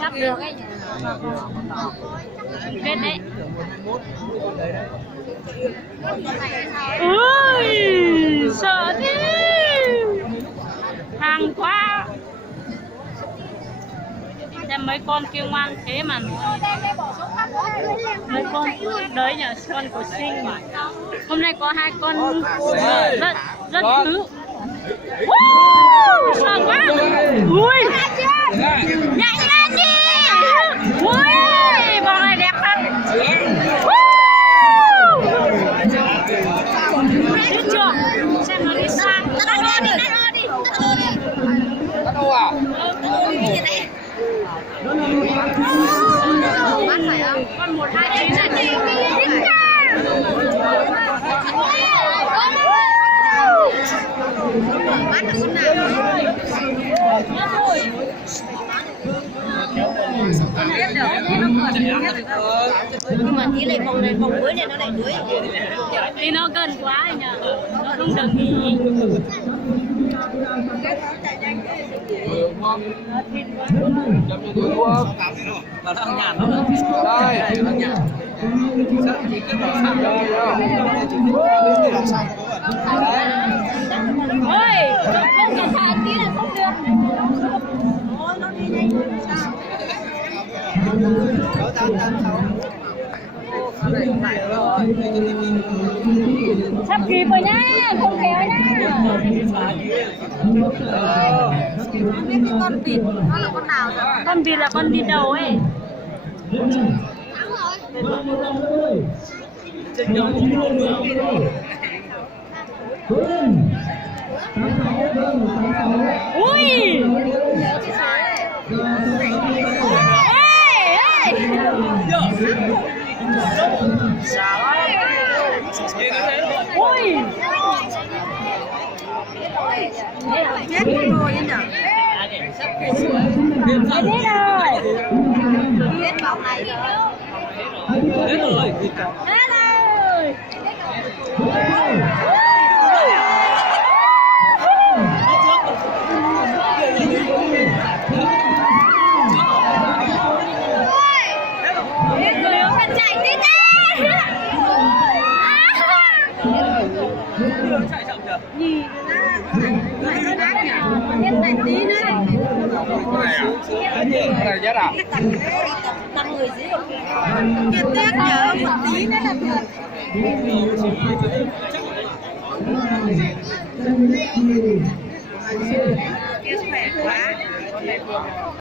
Sắp được ấy nhỉ. Biết đấy. Ui, sợ thế. Hàng quá. Xem mấy con kia ngoan thế mà. Mấy con đấy nhờ con của Sinh mà. Hôm nay có 2 con rất thứ. Sợ quá. Ui. Nhảy ra đi. Ui, bọn này đẹp lắm. Thấy chưa? Xem nó đi sang. Tắt đi. Tắt đâu à? Bắt phải không? Con 129 này. Bắt được con nào? Nhưng mà tí này vòng cuối này nó lại đuối. Thì nó gần quá rồi nhờ. Nó không được nghỉ. Nó đang nhàn lắm. Đây. Ôi, không cần thả tí là không được. Ôi, nó đi nhanh sao? Sắp kịp rồi nhá, không kéo nhá. Biết cái con vịt nó là con nào rồi? Con vịt là con đi đầu ấy. Ui. Ui. Chết rồi nhỉ? Chết rồi. Chết vòng này rồi. Hết rồi. Hết rồi. Người ông cần chạy đi ra. Chạy chậm chưa? Gì? Nhất này tí nữa. Cái này giá à? Tầm người dưới. Kiệt tiếc nhớ một tí nữa là được. Kiệt khỏe quá.